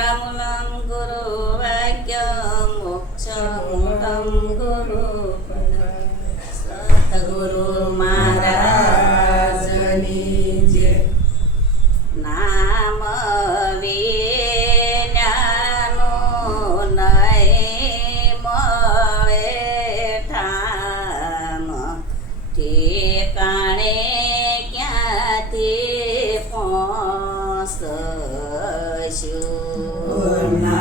રામ નામ ગુરુ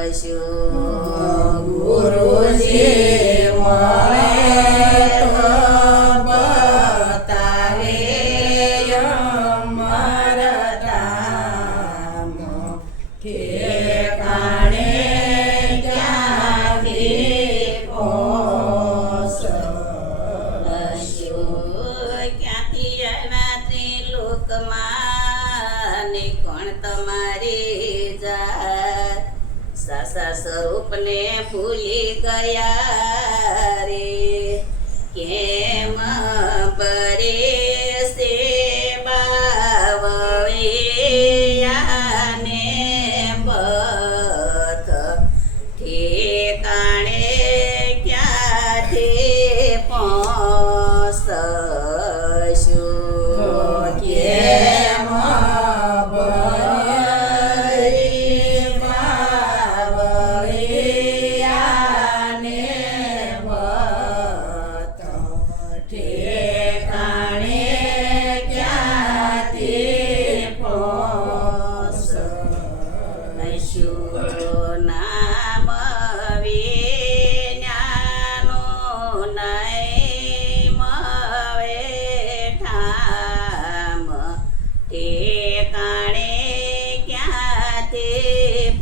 પશુ ગુરુજી મા. પાસા સ્વરૂપને ભૂલી ગયા રે. કેમ પરે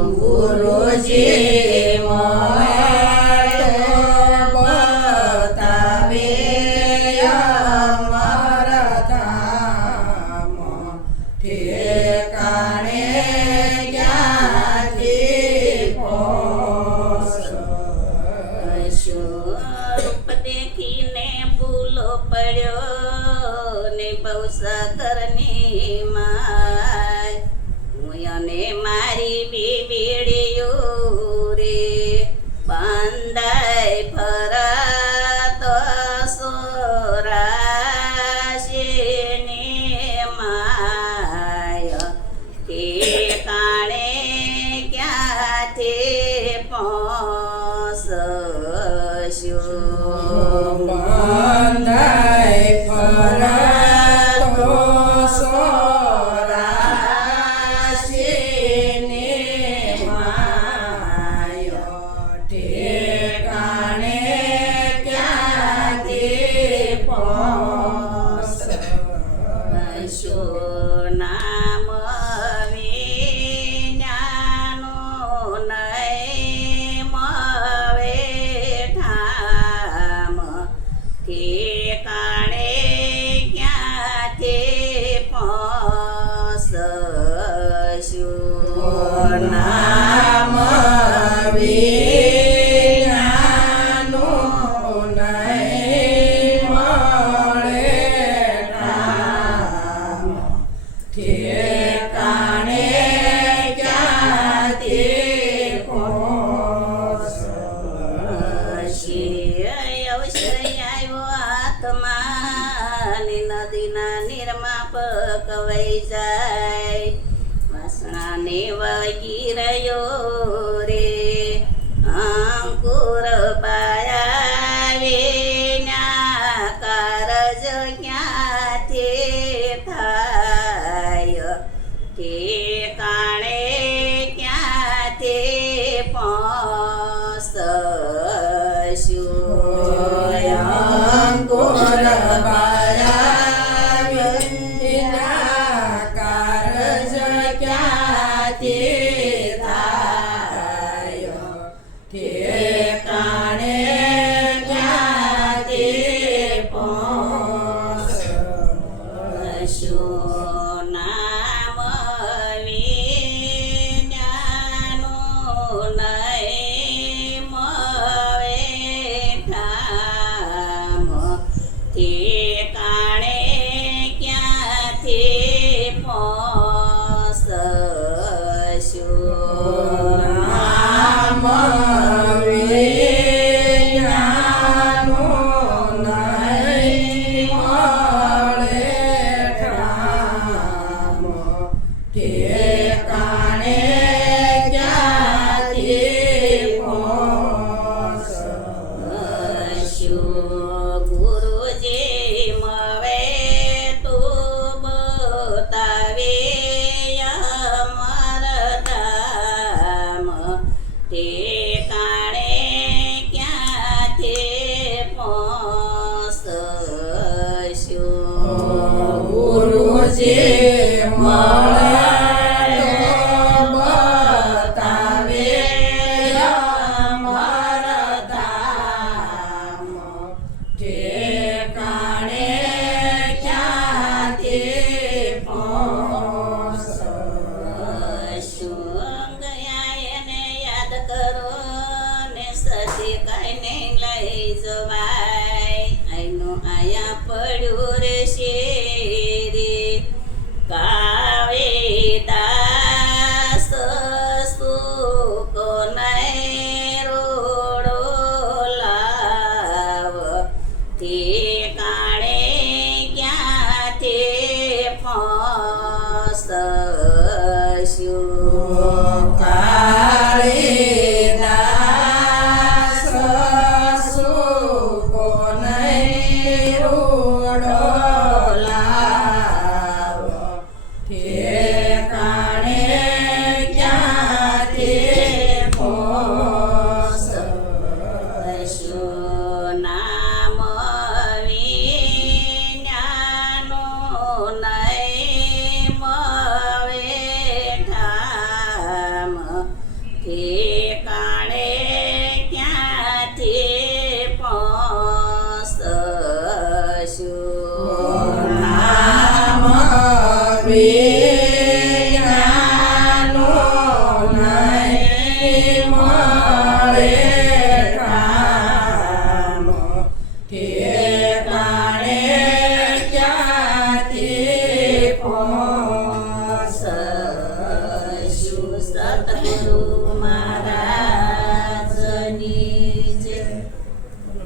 ગુરુજી બતાવે મારા ધામ ઠેકાણે ક્યાંથી પહોંચી ને ભૂલો પડ્યો ને બહુ સાગરની માં અને મારી બીવીડીઓ નામ વિનાનું નહીં મળે નામ ઠેકાણે ક્યાં તે આત્માની નદીના નિર્માપ કવાઈ જાય કાને વહી રહ્યો રે અંકુર પાયાવે કાર જ ક્યાં તે થાય? કે સાથે ગુરુજી મા Por Yeah.